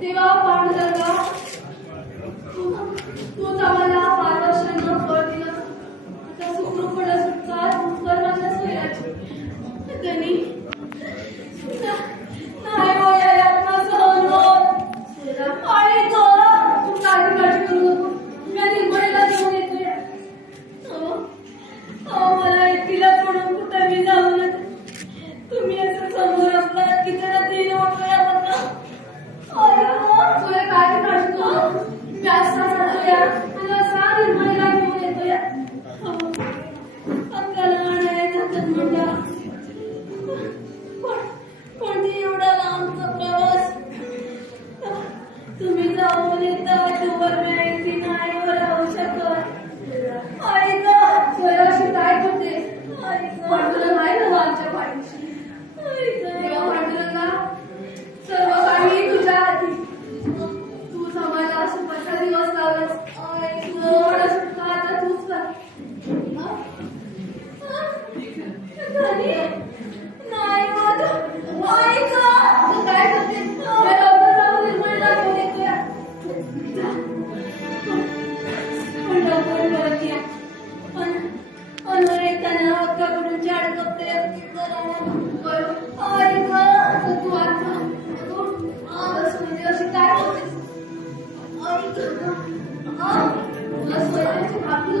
सेवा पांडुरंगा या अनुरे तना हक्का करून झाड कपडे अरे ग तू आता बस म्हणजे अशी काय होतेस अरे ग तुला स्वयंची आपली